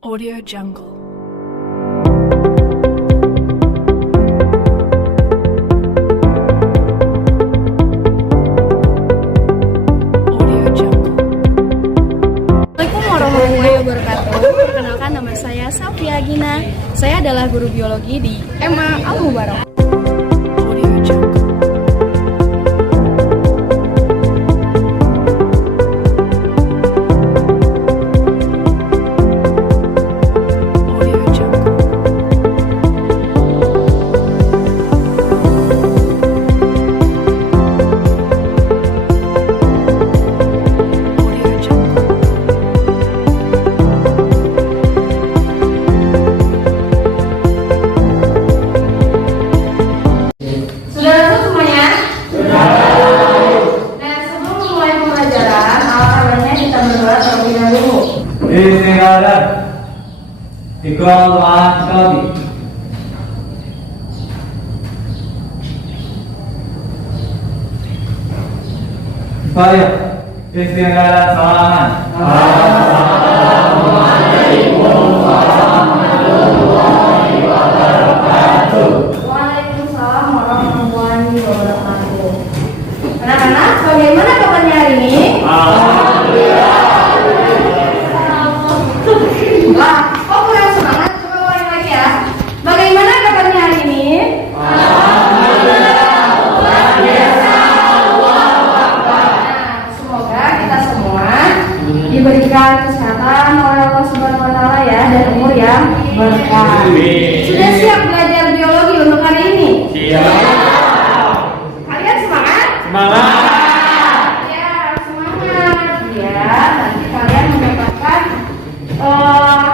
Audio Jungle. Audio Jungle. Assalamualaikum warahmatullahi wabarakatuh. Perkenalkan, nama saya Safia Gina. Saya adalah guru biologi di MA Al Mubarak. Audio Jungle. Audio Jungle. Audio Jungle. Sudah tahu semuanya? Sudah. Nah, sebelum memulai pembelajaran, awalnya kita berdoa terlebih dahulu. Bismillah. Iqra doa kami. Baik. Bismillahirrahmanirrahim. Waalaikumsalam warahmatullahi wabarakatuh. Anak-anak, bagaimana kabarnya hari ini? Wah, kok kurang semangat? Coba ulangi lagi ya. Bagaimana kabarnya hari ini? Nah, semoga kita semua diberikan kesehatan oleh Allah Subhanahu wa taala ya, dan umur yang berkah. Sudah siap belajar biologi untuk hari ini? Kalian semangat? Ya, semangat ya. Nanti kalian mendapatkan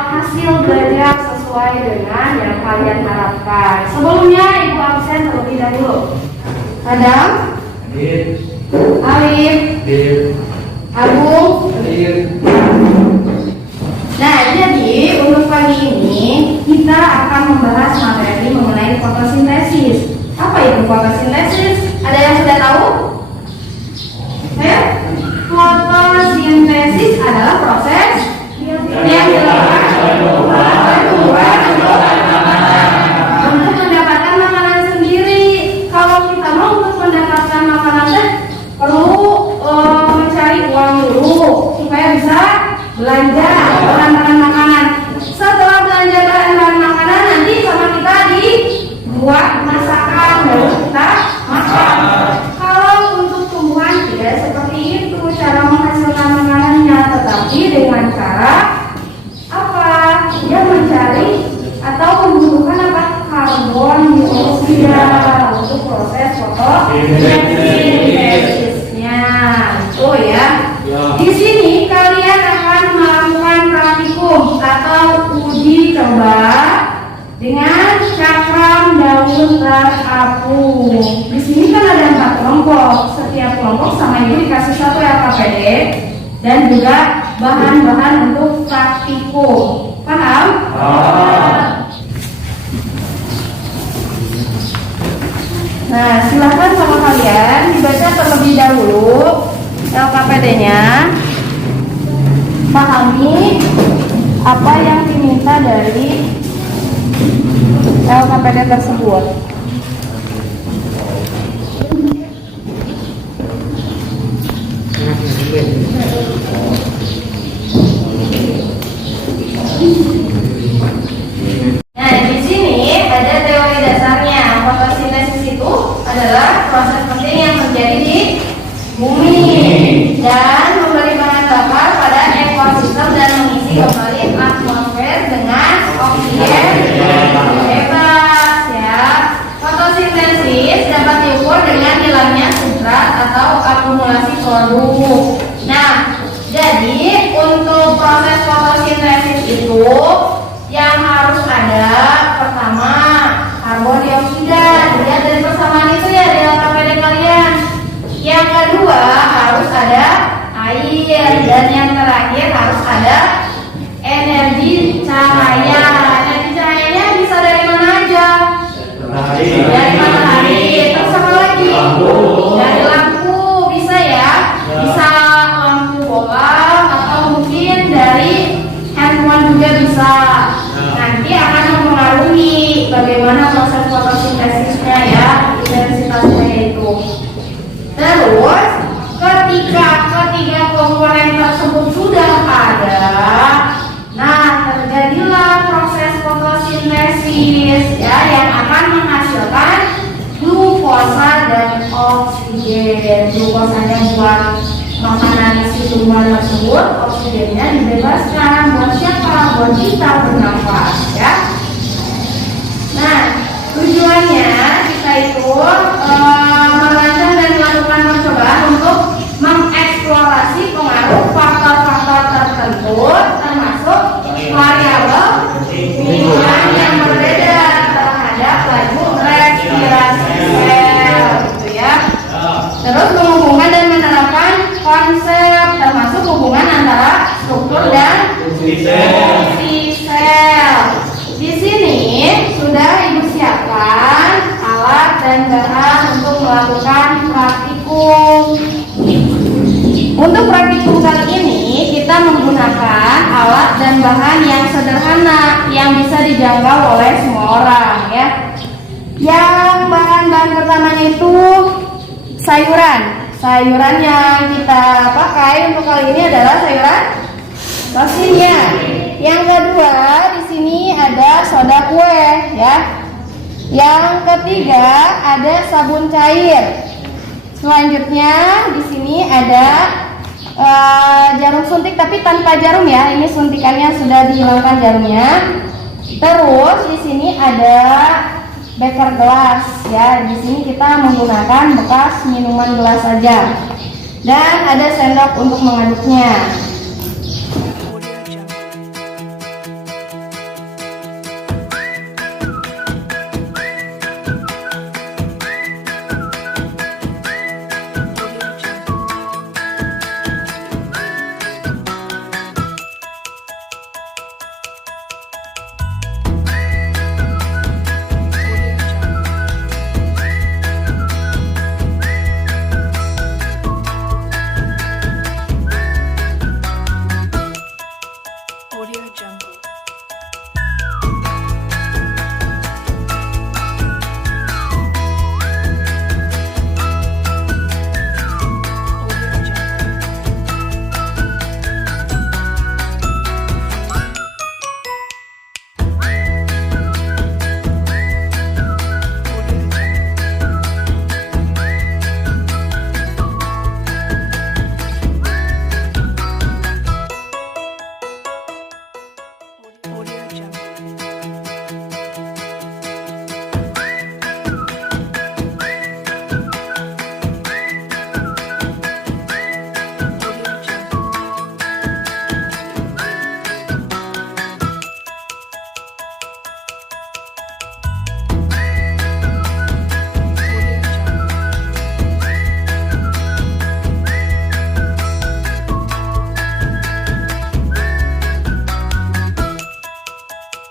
hasil belajar sesuai dengan yang kalian harapkan. Sebelumnya ibu absen terlebih dahulu. Adam, Alif, Agung. Nah, jadi untuk pagi ini kita akan membahas materi mengenai fotosintesis. Apa itu fotosintesis? Ada yang sudah tahu? Fotosintesis adalah proses yang dilakukan tumbuhan untuk mendapatkan makanan sendiri. Kalau kita mau untuk mendapatkan makanan perlu mencari uang dulu supaya bisa belanja bahan-bahan makanan. Setelah belanja bahan-bahan makanan, nanti sama kita dibuat masakan baru kita makan. Kalau untuk tumbuhan tidak seperti itu cara menghasilkan makanannya, tetapi dengan cara apa? Dia mencari atau membutuhkan apa? Karbon dioksida untuk proses fotosintesisnya. Oh ya. Di sini kalian akan melakukan praktikum atau uji coba dengan cakram daun terapung. Di sini kan ada 4 kelompok. Setiap kelompok sama ibu dikasih 1 LKPD dan juga bahan-bahan untuk praktikum. Paham? Nah, silahkan sama kalian dibaca terlebih dahulu LKPD-nya. Pahami apa yang diminta dari LKPD tersebut. Nah, di sini ada teori dasarnya. Fotosintesis itu adalah proses penting yang terjadi di bumi dan memberi bahan bakar pada ekosistem dan mengisi kembali atmosfer dengan oksigen bebas ya. Fotosintesis dapat diukur dengan hilangnya sutrat atau akumulasi produk. Nah, jadi untuk proses fotosintesis itu yang harus ada pertama karbon dioksida. Dilihat dari persamaan itu ya di LKPD kalian. Yang kedua harus ada air, dan yang terakhir harus ada energi cahaya. Energi cahayanya bisa dari mana aja? Dari matahari. Terus apa lagi? Dari lampu bisa ya. Bisa lampu bola atau mungkin dari handphone juga bisa. bisa. Nanti akan mempengaruhi bagaimana proses fotosintesisnya ya, intensitasnya itu. Terus ketika ketiga komponen tersebut sudah ada, nah terjadilah proses fotosintesis ya yang akan menghasilkan glukosa dan oksigen. Glukosanya buat makanan si tumbuhan tersebut, oksigennya dibebaskan buat siapa? Buat kita bernafas ya. Nah tujuannya kita itu merancang dan melakukan percobaan untuk mengeksplorasi pengaruh faktor-faktor tertentu termasuk variabel minuman yang berbeda terhadap laju respirasi sel gitu ya. Terus menghubungkan dan menerapkan konsep termasuk hubungan antara struktur dan fungsi sel. Di sini sudah Ibu siapkan alat dan bahan untuk melakukan praktikum. Untuk praktikum kali ini kita menggunakan alat dan bahan yang sederhana yang bisa dijangkau oleh semua orang ya. Yang bahan-bahan pertamanya itu sayuran. Sayuran yang kita pakai untuk kali ini adalah sayuran rosinnya. Yang kedua di sini ada soda kue ya. Yang ketiga ada sabun cair. Selanjutnya di sini ada jarum suntik tapi tanpa jarum ya. Ini suntikannya sudah dihilangkan jarumnya. Terus di sini ada beker gelas ya. Di sini kita menggunakan bekas minuman gelas saja. Dan ada sendok untuk mengaduknya. Audio Jungle. Audio Jungle. Audio Jungle. Audio Jungle.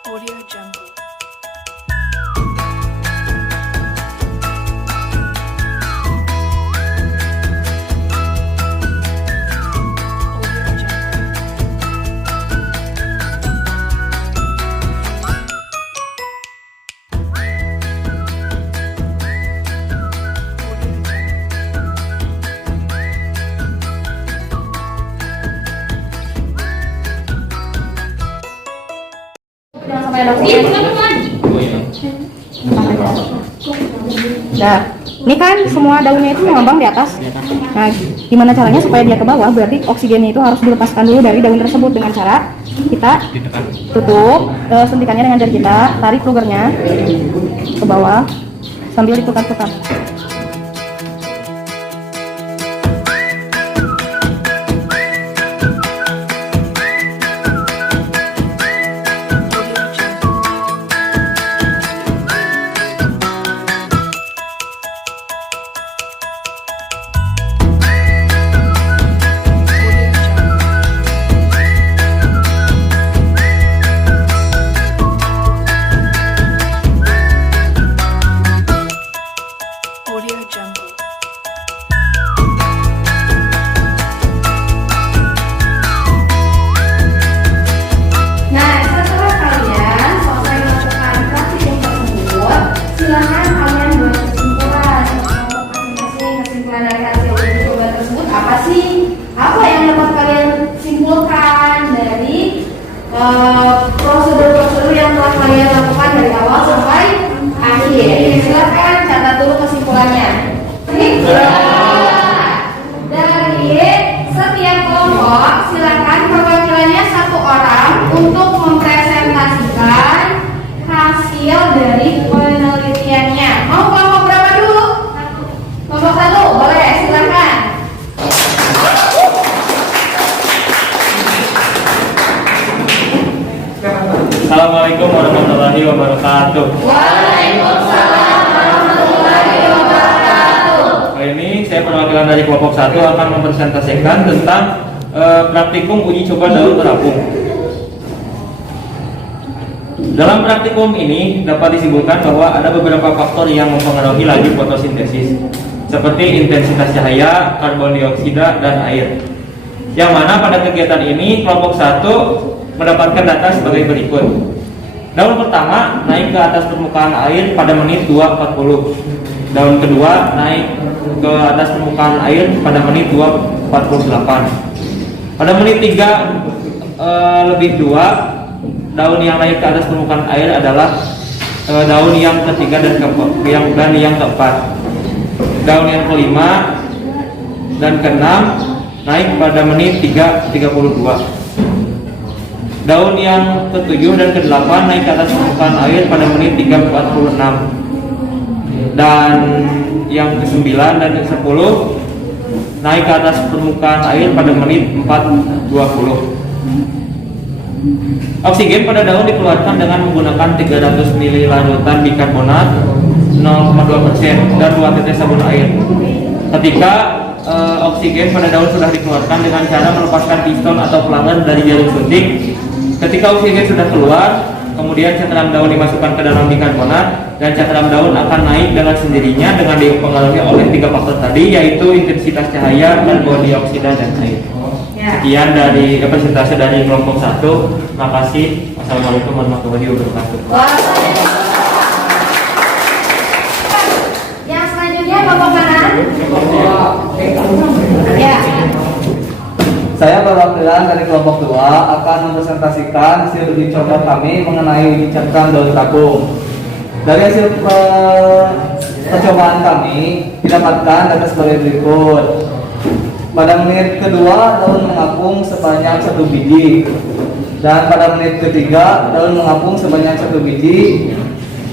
Audio Jungle. Audio Jungle. Audio Jungle. Audio Jangan sampai ada Nah, ini kan semua daunnya itu mengambang di atas. Nah, gimana caranya supaya dia ke bawah? Berarti oksigennya itu harus dilepaskan dulu dari daun tersebut dengan cara kita tutup suntikannya dengan jari kita, tarik plugernya ke bawah sambil diputar-putar. Audio prosedur-prosedur yang telah kalian lakukan dari awal sampai akhir. Silakan catat dulu kesimpulannya. Dari setiap kelompok, silakan perwakilannya satu orang untuk mempresentasikan hasil dari penelitiannya. Mau kelompok berapa dulu? Kelompok satu, boleh, silakan. Assalamualaikum warahmatullahi wabarakatuh. Waalaikumsalam warahmatullahi wabarakatuh. Kali ini saya perwakilan dari kelompok 1 akan mempresentasikan tentang praktikum uji coba daun terapung. Dalam praktikum ini dapat disimpulkan bahwa ada beberapa faktor yang mempengaruhi laju fotosintesis, seperti intensitas cahaya, karbon dioksida, dan air. Yang mana pada kegiatan ini kelompok 1 mendapatkan data sebagai berikut. Daun pertama naik ke atas permukaan air pada menit 2.40. Daun kedua naik ke atas permukaan air pada menit 2.48. Pada menit 3 lebih 2, daun yang naik ke atas permukaan air adalah daun yang ketiga dan yang keempat. Daun yang kelima dan keenam naik pada menit 3.32. Daun yang ke-7 dan ke-8 naik ke atas permukaan air pada menit 3.46. Dan yang ke-9 dan ke-10 naik ke atas permukaan air pada menit 4.20. Oksigen pada daun dikeluarkan dengan menggunakan 300 ml larutan bikarbonat 0,2% dan 2 tetes sabun air. Ketika oksigen pada daun sudah dikeluarkan dengan cara melepaskan piston atau pelanggan dari jarum suntik. Ketika oksigen sudah keluar, kemudian cakram daun dimasukkan ke dalam bikarbonat dan cakram daun akan naik dengan sendirinya dengan dipengaruhi oleh 3 faktor tadi, yaitu intensitas cahaya, karbon dioksida, dan air. Sekian dari presentasi dari kelompok 1. Terima kasih. Wassalamualaikum warahmatullahi wabarakatuh. Yang selanjutnya kelompok kanan. Ya. Saya perwakilan dari kelompok 2 akan mempresentasikan hasil uji coba kami mengenai uji cakram daun terapung. Dari hasil percobaan kami didapatkan data sebagai berikut. Pada menit kedua daun mengapung sebanyak 1 biji, dan pada menit ketiga daun mengapung sebanyak 1 biji.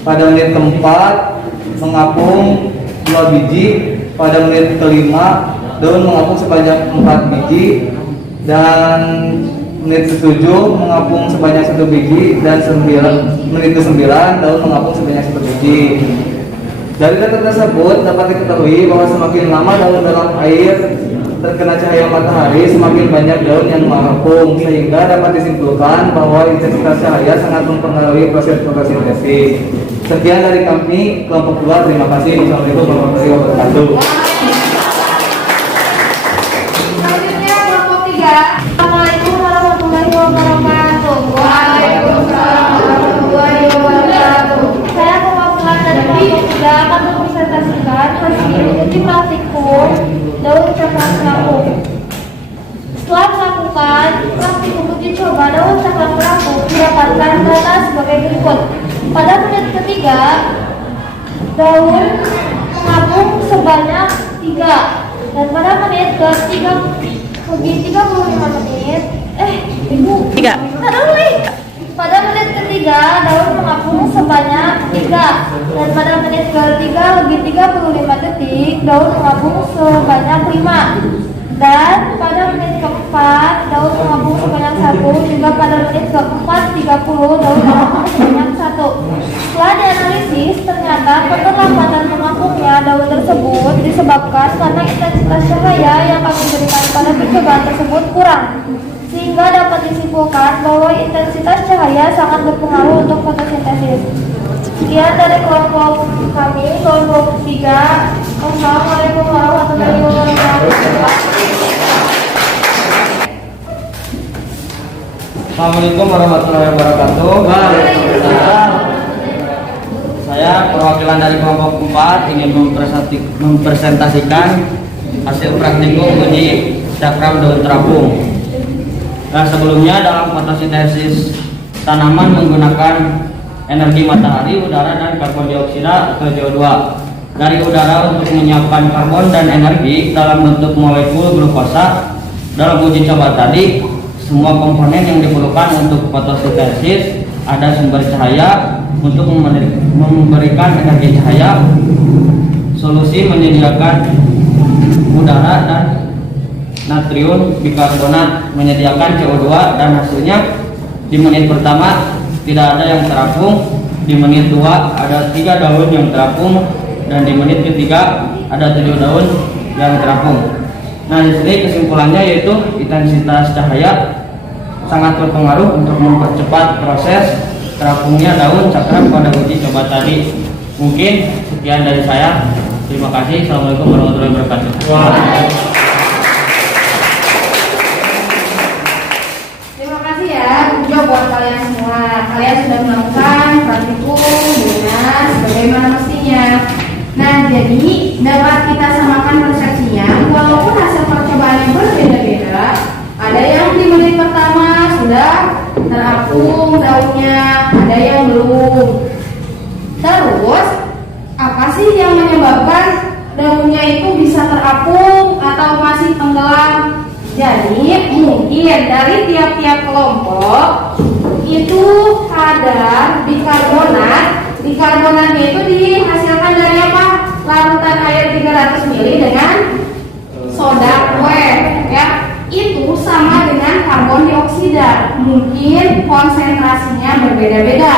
Pada menit keempat mengapung 2 biji. Pada menit kelima daun mengapung sebanyak 4 biji. Dan menit ke-7 mengapung sebanyak 1 biji, dan menit ke-9 daun mengapung sebanyak 1 biji. Dari data tersebut dapat diketahui bahwa semakin lama daun dalam air terkena cahaya matahari, semakin banyak daun yang mengapung, sehingga dapat disimpulkan bahwa intensitas cahaya sangat mempengaruhi proses fotosintesis. Sekian dari kami kelompok 2. Terima kasih. Assalamualaikum warahmatullahi wabarakatuh. Assalamualaikum warahmatullahi wabarakatuh. Waalaikumsalam warahmatullahi wabarakatuh. Saya perwakilan dari kelompok 3 akan mempresentasikan hasil uji praktikum daun cakram terapung. Setelah melakukan praktikum uji coba daun cakram terapung, didapatkan data sebagai berikut. Pada menit ketiga, daun mengapung sebanyak 3, dan pada menit ke-3 lebih 35 menit. Ibu. 3. Pada menit ketiga daun mengapung sebanyak 3, dan pada menit ke-3 lebih 35 detik daun mengapung sebanyak 5. Dan pada menit ke-4 daun mengapung sebanyak 1, juga pada menit ke-4 30 daun mengapung sebanyak 1. Setelah dianalisis, ternyata keterlambatan mengapungnya daun tersebut disebabkan karena intensitas cahaya yang kami berikan pada percobaan tersebut kurang, sehingga dapat disimpulkan bahwa intensitas cahaya sangat berpengaruh untuk fotosintesis. Sekian dari kelompok kami, kelompok 3. Wassalamualaikum warahmatullahi wabarakatuh. Assalamualaikum warahmatullahi wabarakatuh. Saya perwakilan dari kelompok 4 ingin mempresentasikan hasil praktikum uji cakram daun terapung. Nah, sebelumnya dalam fotosintesis tanaman menggunakan energi matahari, udara, dan karbon dioksida atau CO2. Dari udara untuk menyiapkan karbon dan energi dalam bentuk molekul glukosa. Dalam uji coba tadi, semua komponen yang diperlukan untuk fotosintesis ada sumber cahaya untuk memberikan energi cahaya, solusi menyediakan udara dan natrium bikarbonat menyediakan CO2, dan hasilnya di menit pertama tidak ada yang terapung, di menit 2 ada 3 daun yang terapung, dan di menit ketiga ada 7 daun yang terapung. Nah, di sini kesimpulannya yaitu intensitas cahaya sangat berpengaruh untuk mempercepat proses terapungnya daun cakram pada uji coba tadi. Mungkin sekian dari saya. Terima kasih. Assalamualaikum warahmatullahi wabarakatuh. Terima kasih ya, job buat kalian semua. Kalian sudah melakukan praktikum dengan sebagaimana mestinya. Nah, jadi dapat kita samakan persepsinya, walaupun hasil percobaan yang berbeda-beda, ada yang di menit pertama sudah terapung daunnya, ada yang belum. Terus, apa sih yang menyebabkan daunnya itu bisa terapung atau masih tenggelam? Jadi, mungkin dari tiap-tiap kelompok itu kadar bikarbonatnya itu dihasilkan dari apa? Larutan air 300 ml dengan soda kue, ya. Itu sama dengan karbon dioksida. Mungkin konsentrasinya berbeda-beda.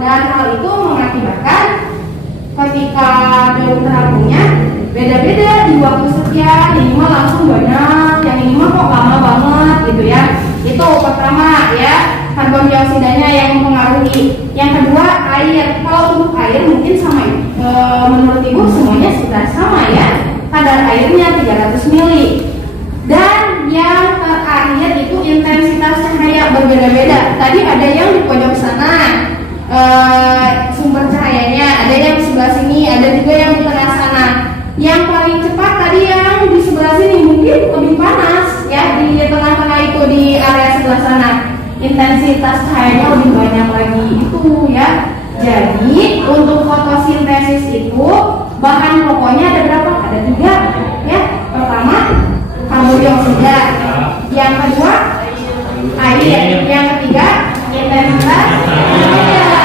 Dan hal itu mengakibatkan ketika daun terapungnya beda-beda di waktu sekian. Yang ini mah langsung banyak, yang ini mah kok lama banget gitu ya. Itu pertama ya, karbon dioksidanya yang mempengaruhi. Yang kedua air. Kalau untuk air mungkin sama, menurut ibu semuanya sudah sama ya. Kadar airnya 300 ml. Dan yang terakhir itu intensitas cahaya berbeda-beda. Tadi ada yang di pojok sana sumber cahayanya, ada yang di sebelah sini, ada juga yang di tengah sana. Yang paling cepat tadi yang di sebelah sini mungkin lebih panas ya, di tengah-tengah itu di area sebelah sana. Intensitas cahayanya lebih banyak lagi itu ya. Jadi untuk fotosintesis itu bahan pokoknya ada berapa? Ada 3 ya. Pertama karbon dioksida, yang kedua air, yang ketiga intensitas cahaya.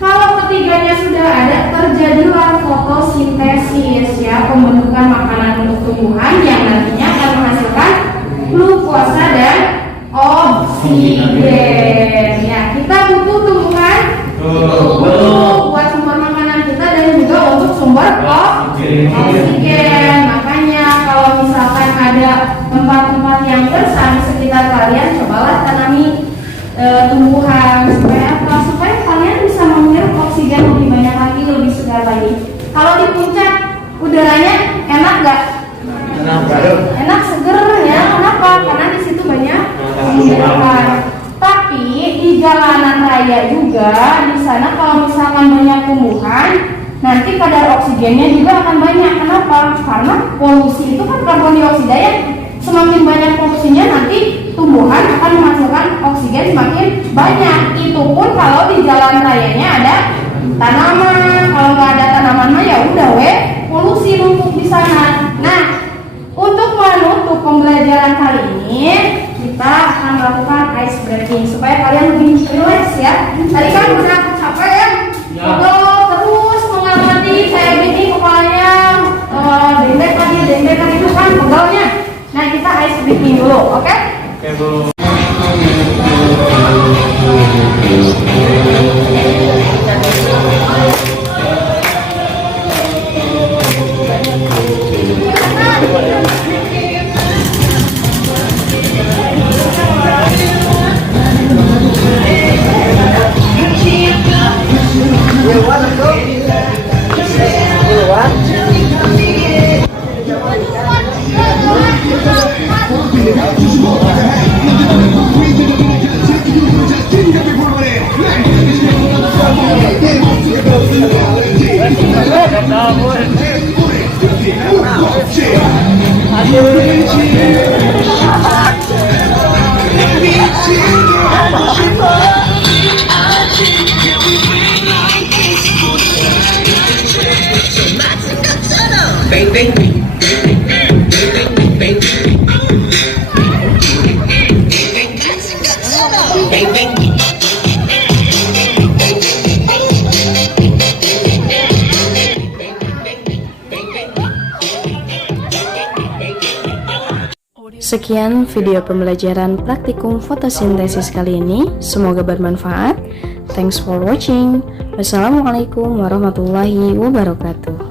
Kalau ketiganya sudah ada, terjadilah fotosintesis ya, pembentukan makanan untuk tumbuhan yang nantinya akan menghasilkan glukosa dan oksigen. Ya, kita butuh tumbuhan untuk buat sumber makanan kita dan juga untuk sumber oksigen. Makanya kalau misalkan ada tempat-tempat yang bersih di sekitar kalian, cobalah tanami tumbuhan supaya apa? Supaya kalian bisa menghirup oksigen lebih banyak lagi, lebih segar lagi. Kalau di puncak udaranya enak nggak? Enak, seger ya. Kenapa? Karena di situ banyak tumbuhan. Tapi di jalanan raya juga, di sana kalau misalkan banyak tumbuhan, nanti kadar oksigennya juga akan banyak. Kenapa? Karena polusi itu kan karbon dioksida ya. Semakin banyak polusinya, nanti tumbuhan akan menghasilkan oksigen semakin banyak. Itu pun kalau di jalan rayanya ada tanaman. Kalau nggak ada tanaman mah ya udah polusi numpuk di sana. Nah, untuk menutup pembelajaran kali ini, kita akan melakukan ice breaking supaya kalian lebih relax ya. Tadi kan udah capek ya. Kalau terus mengamati kayak gini kepalanya dendek lagi itu kan pegalnya. Nah, kita ice breaking dulu, oke? Oke, Bu. Yeah. Sekian video pembelajaran praktikum fotosintesis kali ini. Semoga bermanfaat. Thanks for watching. Wassalamualaikum warahmatullahi wabarakatuh.